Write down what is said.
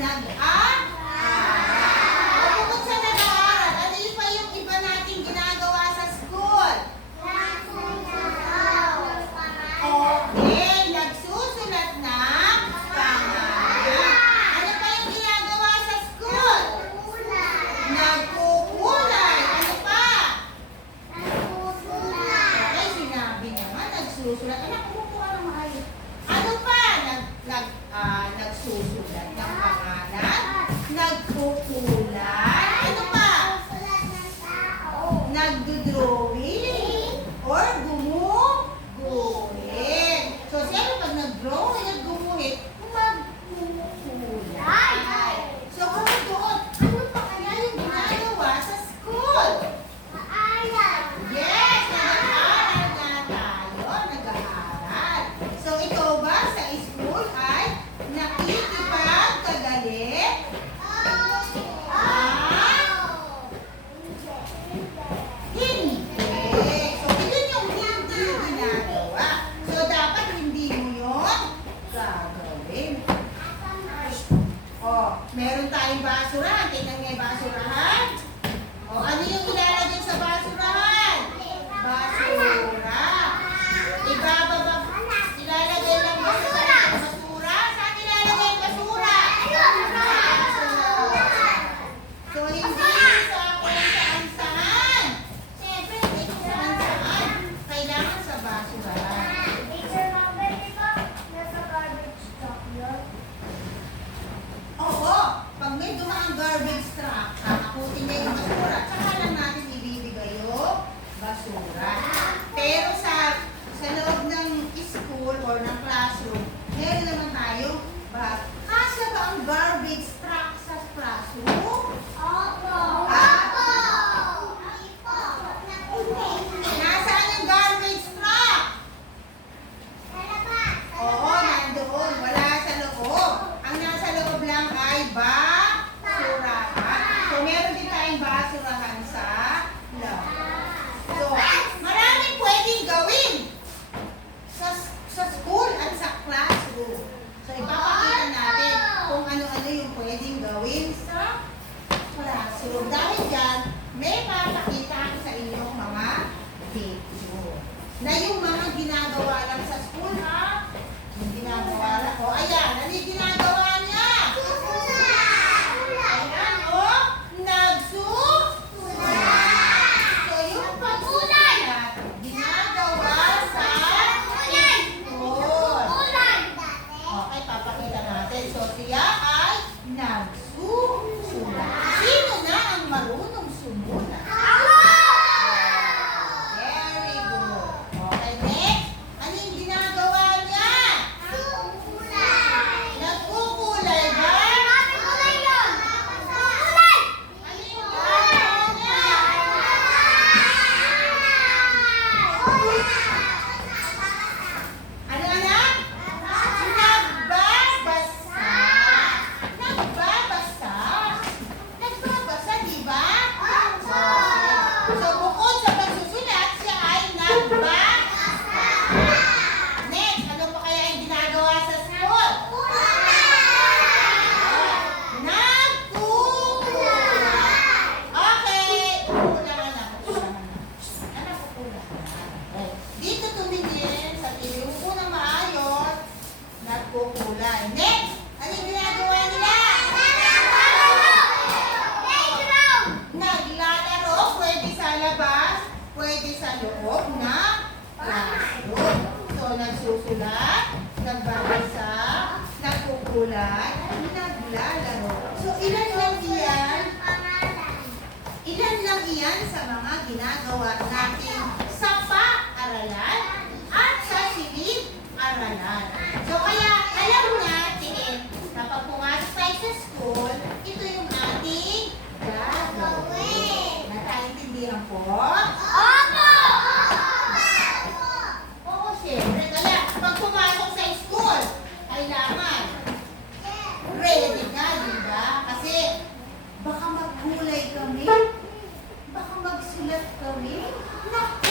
nag-aaral. Bukod sa nag-aaral, ano yun pa yung iba nating ginagawa sa school? Okay, nagsusulat ng pangalan. Ano pa yung ginagawa sa school? Nagkukulay. Ano pa? Okay, sinabi niya nga, nagsusulat. Anak, kumukuha ng maayos. Ano pa? Nagsusulat ng pangalan. Nagkukulay. Ano pa? Nagdodrawing. Or gumuguhit. So, siyempre pag nag-drawing at gumuhit, magkukulay. So, kung doon, ano pa kaya yung ginagawa sa school? Yes, nag-aaral na tayo. Nag-aaral. So, ikaw ba sa school ay nakikipagkagalit? Hindi. So, yun yung hindi ginagawa. So, dapat hindi mo yun gagawin. Meron tayong basurahan. Tingnan nga yung basurahan. Ano yung ilalagay sa basurahan? Basura. Ibababa. Ilalagay lang ba sa basura? Saan ilalagay yung basura? So, hindi sa kung saan-saan. Siyempre, hindi kung saan-saan. Kailangan sa basurahan. Oo, pag may dumaang garbage truck, kakakutin niya yung basura, tsaka lang natin ibibigay yung basura. Pero sa loob ng school or ng classroom, meron naman tayong bag. Kasya ba ang garbage truck sa classroom? Nasaan yung garbage truck? Oo, nandoon. Wala sa loob. Ang nasa loob lang ay basurahan. So, meron din tayong basurahan sa loob. So, maraming pwedeng gawin sa school at sa classroom. So, ipapakita natin kung ano-ano yung pwedeng gawin sa classroom. Dahil dyan, may papakita ako sa inyong mga video. Na yung mga ginagawa lang sa school, ha? Yung ginagawa lang. Ayan. Ano yung ginagawa niya? Ayan, nagsusulat. So, yung pagsulat, ginagawa sa school. Okay, papakita natin. So, siya ay nagsusulat. Sino na ang marunong sumulat? Very good. Okay, next. Ano yung ginagawa niya? Nagkukulay ba? Ano yung ginagawa niya? Ano anak? Nagbabasa. Nagbabasa. Nagbabasa, di ba? So, bukod sa pagsusulat, siya ay nagbabasa. Next, ano pa kaya yung ginagawa sa school? Nagkukulay. Okay. Kukulangan na. Ano kukulangan? Okay. Dito tumingin sa TV. Upo na maayos. Nagkukulay. Next, ano yung ginagawa nila? Naglalaro. Pwede sa labas. Pwede sa loob ng classroom. So, nagsusulat, nagbabasa, nagkukulay, naglalaro. So, ilan lang iyan sa mga ginagawa natin sa paaralan at sa silid-aralan. So, kaya alam natin, kapag pumasok tayo sa school, ito yung ating gagawin. Nakaintindihan po? Oo, siyempre. Kaya, pag pumasok sa school, kailangan ready ka, di ba? Kasi, baka magkulay kami, baka magsulat kami. Naku!